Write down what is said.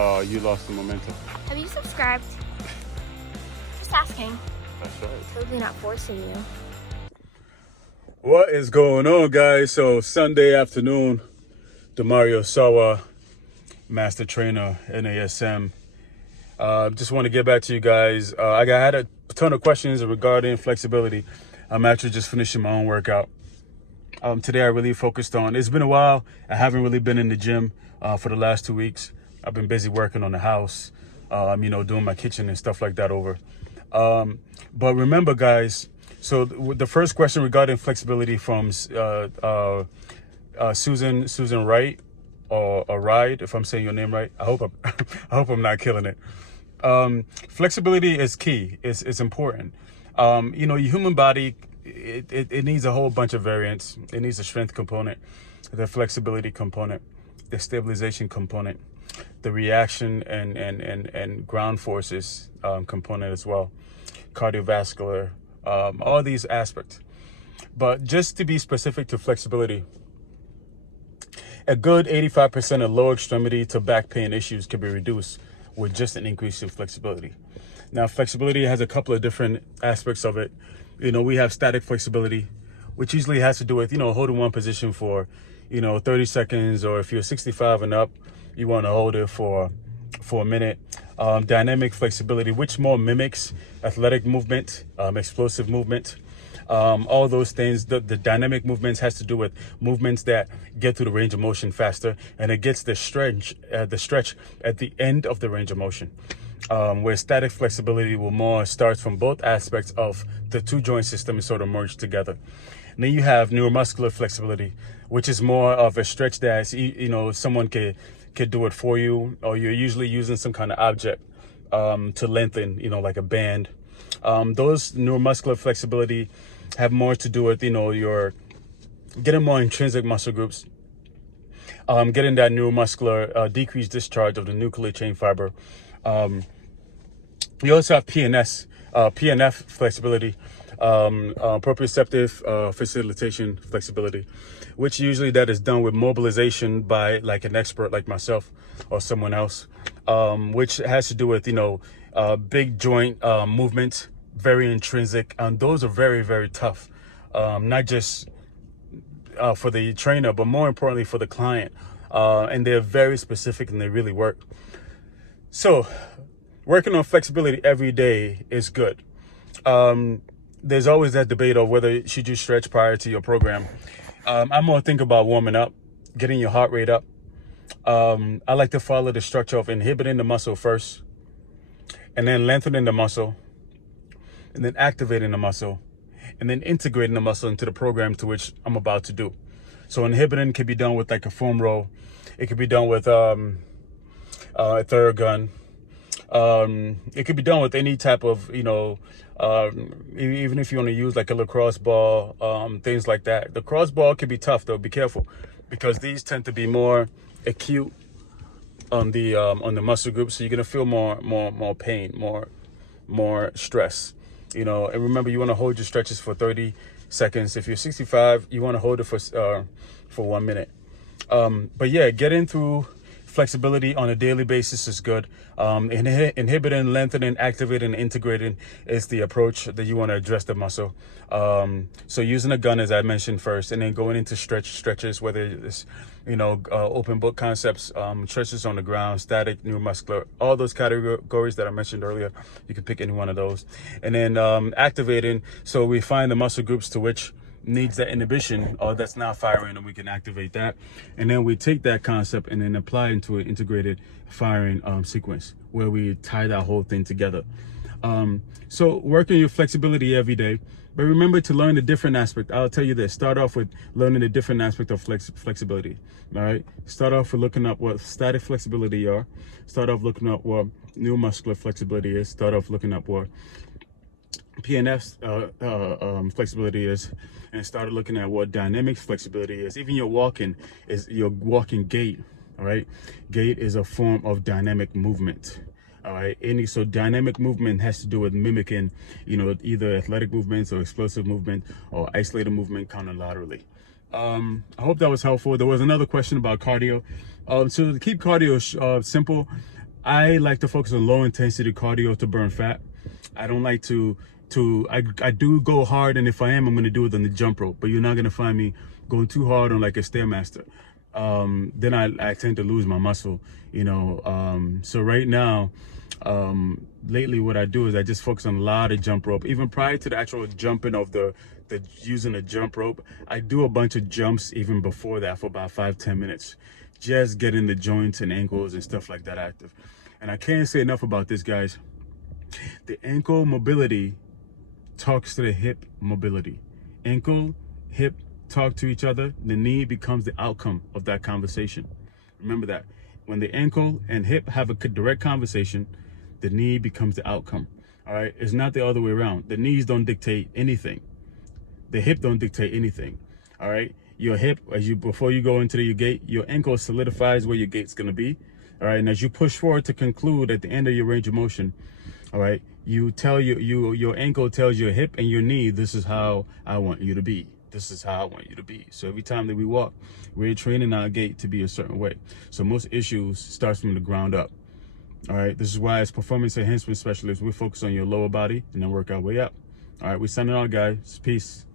You lost the momentum. Have you subscribed? Just asking. That's right. Totally not forcing you. What is going on, guys? So Sunday afternoon, Demario Sawa, Master Trainer, NASM. Just want to get back to you guys. I had a ton of questions regarding flexibility. I'm actually just finishing my own workout. Today I really focused on, it's been a while. I haven't really been in the gym for the last 2 weeks. I've been busy working on the house, doing my kitchen and stuff like that over. But remember, guys, so the first question regarding flexibility from Susan Wright, or Ride, if I'm saying your name right. I hope I'm not killing it. Flexibility is key. It's important. Your human body, it needs a whole bunch of variants. It needs a strength component, the flexibility component, the stabilization component, the reaction and ground forces component as well, cardiovascular, all these aspects. But just to be specific to flexibility, a good 85% of lower extremity to back pain issues can be reduced with just an increase in flexibility. Now, flexibility has a couple of different aspects of it. We have static flexibility, which usually has to do with, holding one position for, 30 seconds, or if you're 65 and up, you want to hold it for a minute. Dynamic flexibility, which more mimics athletic movement, explosive movement. All those things, the dynamic movements has to do with movements that get through the range of motion faster, and it gets the stretch at the end of the range of motion. Where static flexibility will more starts from both aspects of the two joint system and sort of merge together. And then you have neuromuscular flexibility, which is more of a stretch that, someone could do it for you, or you're usually using some kind of object to lengthen, like a band. Those neuromuscular flexibility have more to do with, your getting more intrinsic muscle groups, getting that neuromuscular decreased discharge of the nuclear chain fiber. We also have PNF flexibility, proprioceptive facilitation flexibility, which usually that is done with mobilization by like an expert like myself or someone else, which has to do with, big joint movement, very intrinsic, and those are very, very tough, not just for the trainer, but more importantly for the client, and they're very specific and they really work. So working on flexibility every day is good. There's always that debate of whether should you stretch prior to your program. I'm more thinking about warming up, getting your heart rate up. I like to follow the structure of inhibiting the muscle first, and then lengthening the muscle, and then activating the muscle, and then integrating the muscle into the program to which I'm about to do. So inhibiting can be done with like a foam roll. It could be done with a Theragun. It could be done with any type of, even if you want to use like a lacrosse ball, things like that. The cross ball can be tough though. Be careful, because these tend to be more acute on the muscle group. So you're gonna feel more pain, more stress. And remember, you want to hold your stretches for 30 seconds. If you're 65, you want to hold it for 1 minute. But yeah, getting through flexibility on a daily basis is good. Inhibiting, lengthening, activating, integrating is the approach that you want to address the muscle. So using a gun, as I mentioned first, and then going into stretches, whether it's, open book concepts, stretches on the ground, static, neuromuscular, all those categories that I mentioned earlier. You can pick any one of those. And then activating, so we find the muscle groups to which needs that inhibition or that's not firing, and we can activate that, and then we take that concept and then apply into an integrated firing sequence where we tie that whole thing together. So working your flexibility every day, but remember to learn the different aspect. I'll tell you this: start off with learning the different aspect of flexibility. All right, start off with looking up what static flexibility are. Start off looking up what neuromuscular flexibility is. Start off looking up what PNF flexibility is, and started looking at what dynamic flexibility is. Even your walking gait. All right, gait is a form of dynamic movement. All right, so dynamic movement has to do with mimicking, either athletic movements or explosive movement or isolated movement counterlaterally. I hope that was helpful. There was another question about cardio. So to keep cardio simple, I like to focus on low intensity cardio to burn fat. I don't like I do go hard, and if I am, I'm going to do it on the jump rope, but you're not going to find me going too hard on like a Stairmaster. Then I tend to lose my muscle, you know. So right now, lately what I do is I just focus on a lot of jump rope. Even prior to the actual jumping of the using a jump rope, I do a bunch of jumps even before that for about 5-10 minutes, just getting the joints and ankles and stuff like that active. And I can't say enough about this, guys. The ankle mobility talks to the hip mobility. Ankle, hip talk to each other. The knee becomes the outcome of that conversation. Remember that. When the ankle and hip have a direct conversation, the knee becomes the outcome. All right? It's not the other way around. The knees don't dictate anything. The hip don't dictate anything. All right? Your hip, before you go into your gait, your ankle solidifies where your gait's gonna be. All right, and as you push forward to conclude at the end of your range of motion, all right, you tell your ankle tells your hip and your knee, this is how I want you to be. This is how I want you to be. So every time that we walk, we're training our gait to be a certain way. So most issues starts from the ground up. All right, this is why as performance enhancement specialists, we focus on your lower body and then work our way up. All right, we're signing out, guys. Peace.